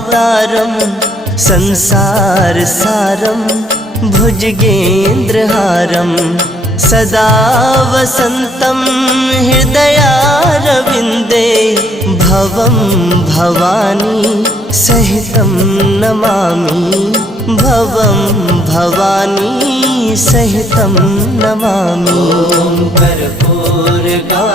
रामावतारं संसारसारं भुजगेन्द्रहारं सदा वसन्तं हृदयारविन्दे भवं भवानी सहितं नमामि भवं भवानी सहितं नमामि। कर्पूरगौरं